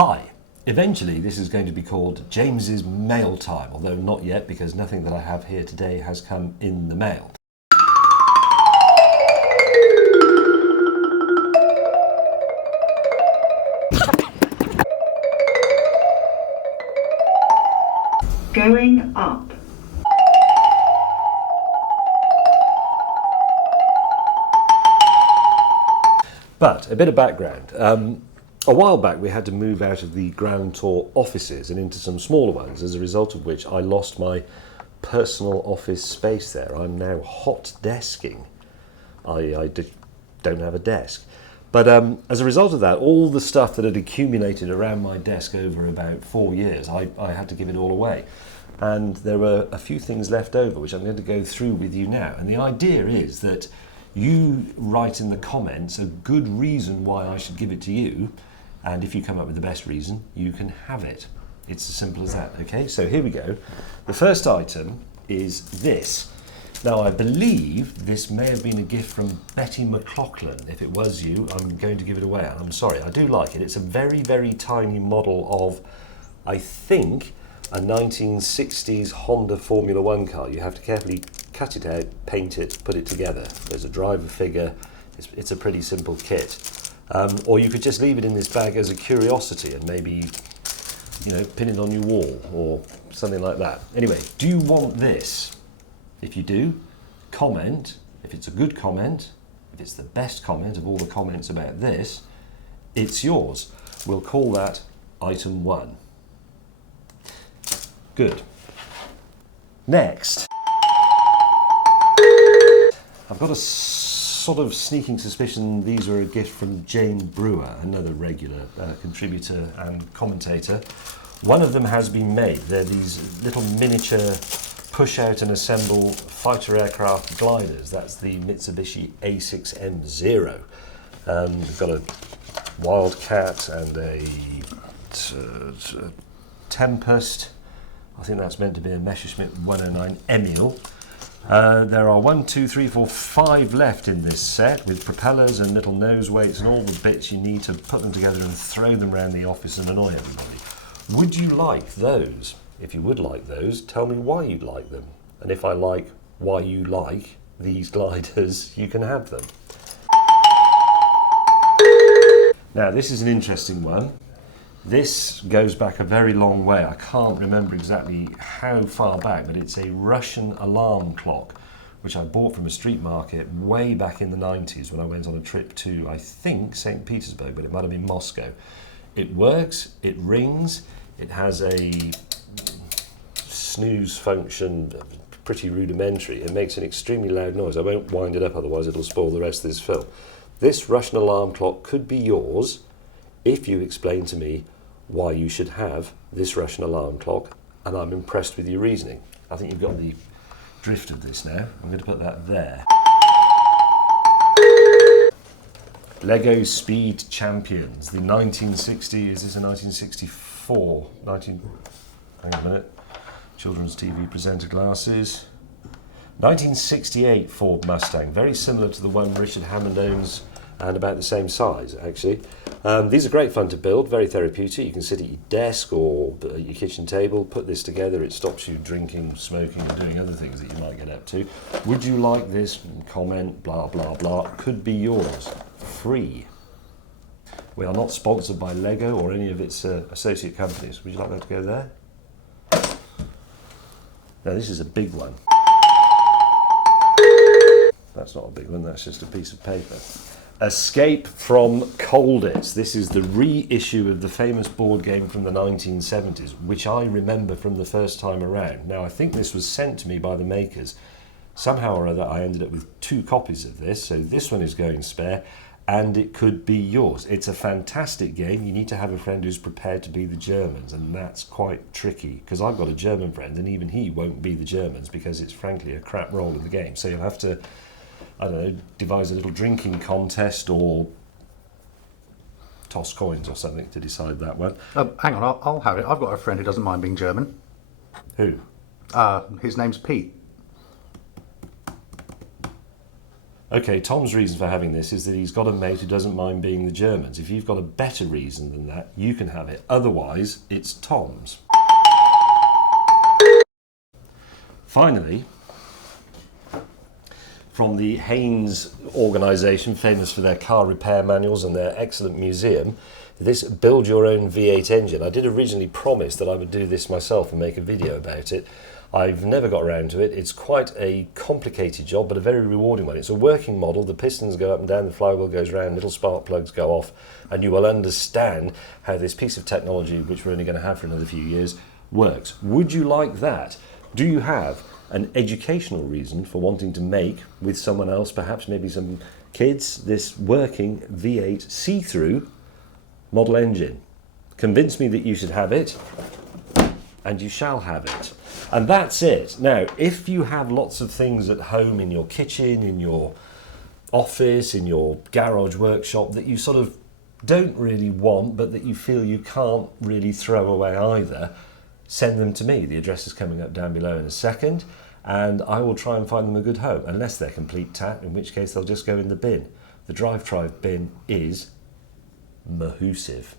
Hi. Eventually this is going to be called James's Mail Time, although not yet because nothing that I have here today has come in the mail. Going up. But a bit of background. A while back we had to move out of the ground tour offices and into some smaller ones, as a result of which I lost my personal office space there. I'm now hot desking. I don't have a desk. But as a result of that, all the stuff that had accumulated around my desk over about 4 years, I had to give it all away. And there were a few things left over, which I'm going to go through with you now. And the idea is that you write in the comments a good reason why I should give it to you, and if you come up with the best reason, you can have it. It's as simple as that, okay? So here we go. The first item is this. Now, I believe this may have been a gift from Betty McLaughlin. If it was you, I'm going to give it away, and I'm sorry, I do like it. It's a very, very tiny model of, I think, a 1960s Honda Formula One car. You have to carefully cut it out, paint it, put it together. There's a driver figure. It's a pretty simple kit. Or you could just leave it in this bag as a curiosity and maybe, you know, pin it on your wall or something like that. Anyway, do you want this? If you do, comment. If it's a good comment, if it's the best comment of all the comments about this, it's yours. We'll call that item 1. Good. Next, I've got a sort of sneaking suspicion these are a gift from Jane Brewer, another regular contributor and commentator. One of them has been made. They're these little miniature push out and assemble fighter aircraft gliders. That's the Mitsubishi A6M0. We've got a Wildcat and a Tempest. I think that's meant to be a Messerschmitt 109 Emil. There are 1, 2, 3, 4, 5 left in this set, with propellers and little nose weights and all the bits you need to put them together and throw them around the office and annoy everybody. Would you like those? If you would like those, tell me why you'd like them. And if I like why you like these gliders, you can have them. Now, this is an interesting one. This goes back a very long way. I can't remember exactly how far back, but it's a Russian alarm clock, which I bought from a street market way back in the 90s when I went on a trip to, I think, St. Petersburg, but it might have been Moscow. It works, it rings, it has a snooze function, pretty rudimentary. It makes an extremely loud noise. I won't wind it up, otherwise it'll spoil the rest of this film. This Russian alarm clock could be yours if you explain to me why you should have this Russian alarm clock, and I'm impressed with your reasoning. I think you've got the drift of this now. I'm going to put that there. Lego Speed Champions, the 1960, is this a 1964? Hang on a minute. Children's TV presenter glasses. 1968 Ford Mustang, very similar to the one Richard Hammond owns and about the same size, actually. These are great fun to build, very therapeutic. You can sit at your desk or at your kitchen table, put this together. It stops you drinking, smoking, and doing other things that you might get up to. Would you like this? Comment, blah, blah, blah. Could be yours. Free. We are not sponsored by Lego or any of its associate companies. Would you like that to go there? Now, this is a big one. That's not a big one, that's just a piece of paper. Escape from Colditz. This is the reissue of the famous board game from the 1970s, which I remember from the first time around. Now, I think this was sent to me by the makers. Somehow or other, I ended up with 2 copies of this, so this one is going spare, and it could be yours. It's a fantastic game. You need to have a friend who's prepared to be the Germans, and that's quite tricky, because I've got a German friend, and even he won't be the Germans, because it's frankly a crap role in the game. So you'll have to, I don't know, devise a little drinking contest or toss coins or something to decide that one. Hang on, I'll have it. I've got a friend who doesn't mind being German. Who? His name's Pete. Okay, Tom's reason for having this is that he's got a mate who doesn't mind being the Germans. If you've got a better reason than that, you can have it. Otherwise, it's Tom's. Finally, from the Haynes organisation, famous for their car repair manuals and their excellent museum, this build your own V8 engine. I did originally promise that I would do this myself and make a video about it. I've never got around to it. It's quite a complicated job, but a very rewarding one. It's a working model. The pistons go up and down, the flywheel goes round, little spark plugs go off, and you will understand how this piece of technology, which we're only going to have for another few years, works. Would you like that? Do you have an educational reason for wanting to make, with someone else, perhaps maybe some kids, this working V8 see-through model engine? Convince me that you should have it, and you shall have it. And that's it. Now, if you have lots of things at home, in your kitchen, in your office, in your garage workshop, that you sort of don't really want, but that you feel you can't really throw away either, send them to me. The address is coming up down below in a second, and I will try and find them a good home, unless they're complete tat, in which case they'll just go in the bin. The DriveTribe bin is mahoosive.